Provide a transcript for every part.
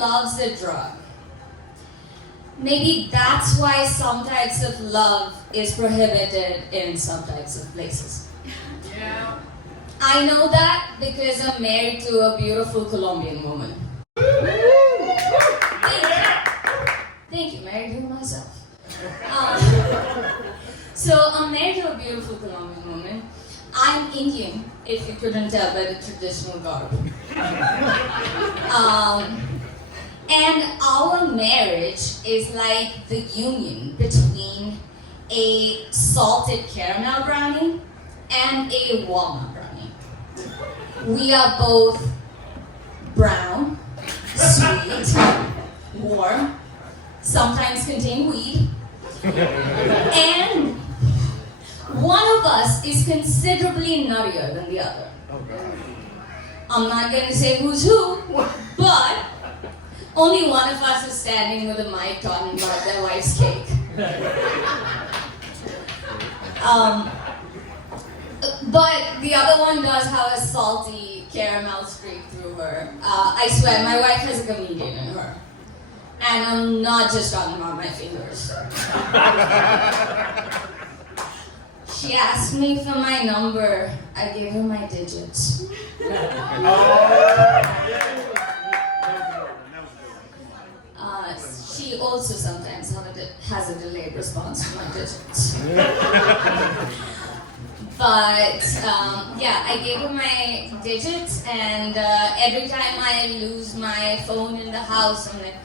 love's a drug. Maybe that's why some types of love is prohibited in some types of places. Yeah. I know that because I'm married to a beautiful Colombian woman. Thank you, married to myself. So I'm married to a beautiful Colombian woman. I'm Indian, if you couldn't tell by the traditional garb. And our marriage is like the union between a salted caramel brownie and a walnut brownie. We are both brown, sweet, warm, sometimes contain weed, and one of us is considerably nuttier than the other. I'm not going to say who's who, but only one of us is standing with a mic talking about their wife's cake. But the other one does have a salty caramel streak through her. I swear, my wife has a comedian in her. And I'm not just talking about my fingers. She asked me for my number. I gave her my digits. She also sometimes has a delayed response to my digits. But yeah, I gave her my digits, and every time I lose my phone in the house, I'm like,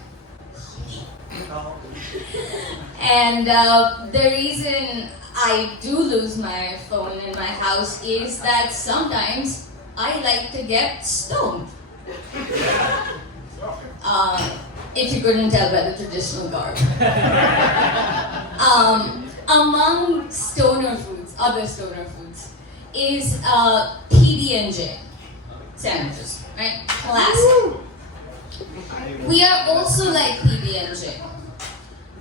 and the reason I do lose my phone in my house is that sometimes I like to get stoned. If you couldn't tell by the traditional garb. Among stoner foods, other stoner foods, is PB&J sandwiches, right? Classic. We are also like PB&J.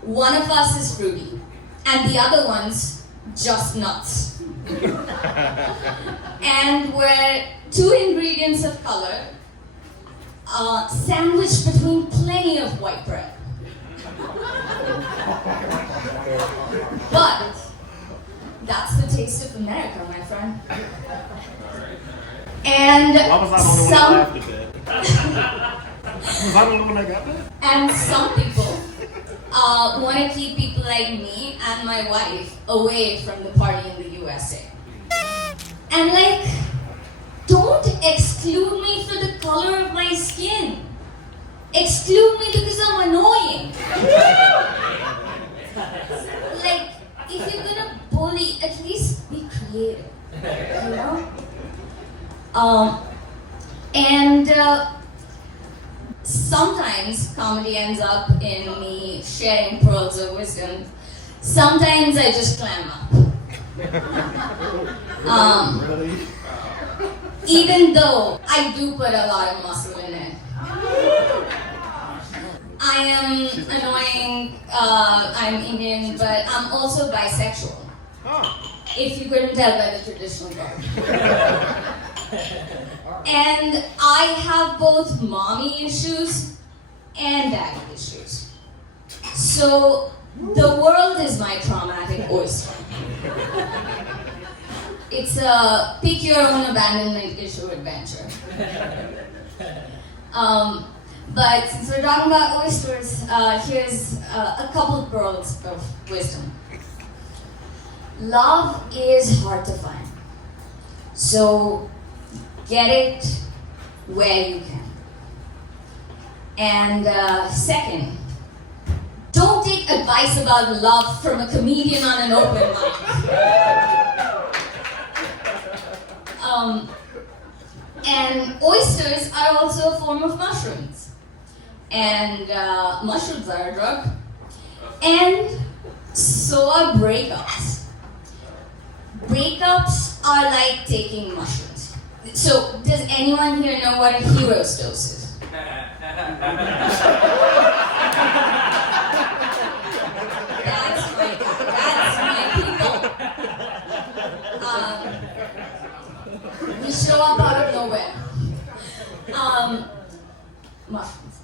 One of us is fruity, and the other one's just nuts. And we're two ingredients of color, sandwiched between plenty of white bread. But that's the taste of America, my friend. And Why was I the only one that laughed at that? Was I the only one that got that? And some people want to keep people like me and my wife away from the party in the USA. And like, don't exclude me for the color of my skin. Exclude me because I'm annoying. Like, if you're gonna bully, at least be creative, you know? And sometimes comedy ends up in me sharing pearls of wisdom. Sometimes I just clam up. Even though I do put a lot of muscle in it. I am annoying, I'm Indian, but I'm also bisexual. If you couldn't tell by the traditional garb. And I have both mommy issues and daddy issues. So the world is my traumatic oyster. It's a pick your own abandonment issue adventure. But since we're talking about oysters, here's a couple of pearls of wisdom. Love is hard to find. So get it where you can. And second, don't take advice about love from a comedian on an open mic. And oysters are also a form of mushrooms. And mushrooms are a drug. And so are breakups. Breakups are like taking mushrooms. So, does anyone here know what a hero's dose is? That's my people. We show up out of nowhere. Mushrooms.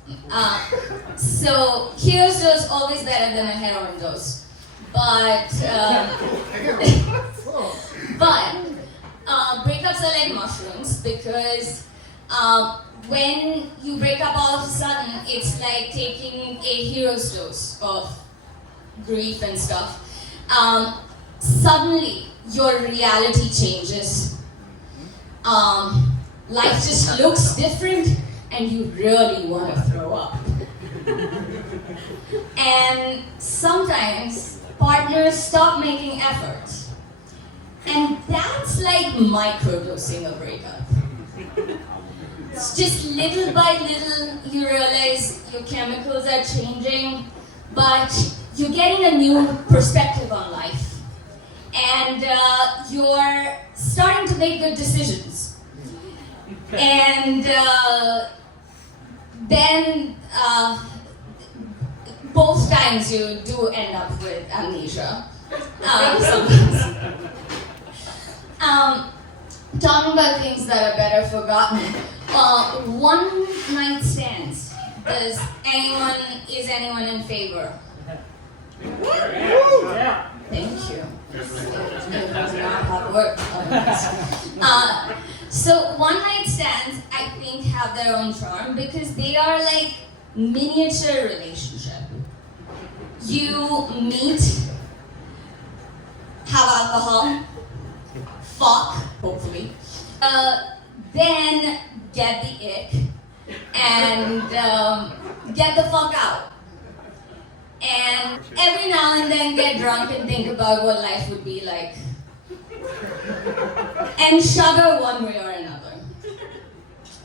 So hero's dose always better than a heroin dose, but breakups are like mushrooms because when you break up all of a sudden, it's like taking a hero's dose of grief and stuff. Suddenly, your reality changes. Life just looks different, and you really want to throw up. And sometimes partners stop making efforts, and that's like microdosing a breakup. It's just little by little you realize your chemicals are changing, but you're getting a new perspective on life, and you're starting to make good decisions. And then both times you do end up with amnesia. Sometimes. Talking about things that are better forgotten. One night stands. Is anyone in favor? Yeah. Thank you. It was not hard work. So one night stands, I think, have their own charm because they are like miniature relationship. You meet, have alcohol, fuck, hopefully, then get the ick, and get the fuck out. And every now and then get drunk and think about what life would be like. And shudder one way or another.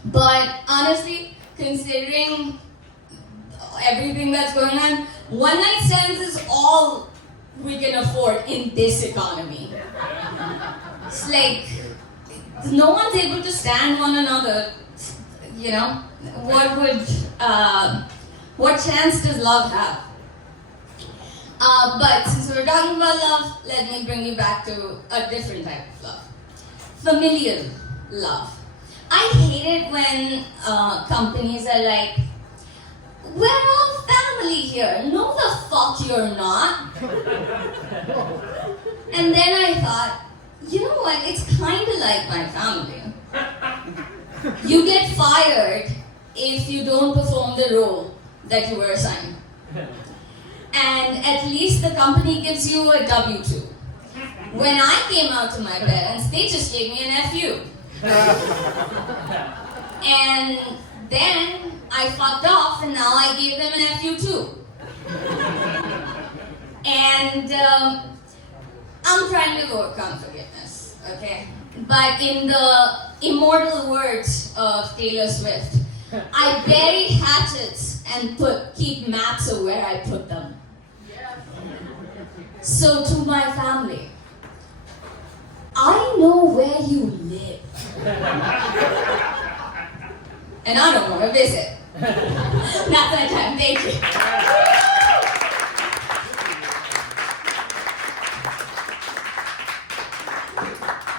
But honestly, considering everything that's going on, one night stands is all we can afford in this economy. It's like, no one's able to stand one another, you know? What chance does love have? But since we're talking about love, let me bring you back to a different type of love. Familial love. I hate it when companies are like, we're all family here. No, the fuck you're not. And then I thought, you know what, it's kind of like my family. You get fired if you don't perform the role that you were assigned. And at least the company gives you a W-2. When I came out to my parents, they just gave me an FU. And then I fucked off and now I gave them an FU too. And I'm trying to work on forgiveness, okay? But in the immortal words of Taylor Swift, I bury hatchets and keep maps of where I put them. So to my family, I know where you live. And I don't want to visit. Not that time, thank you.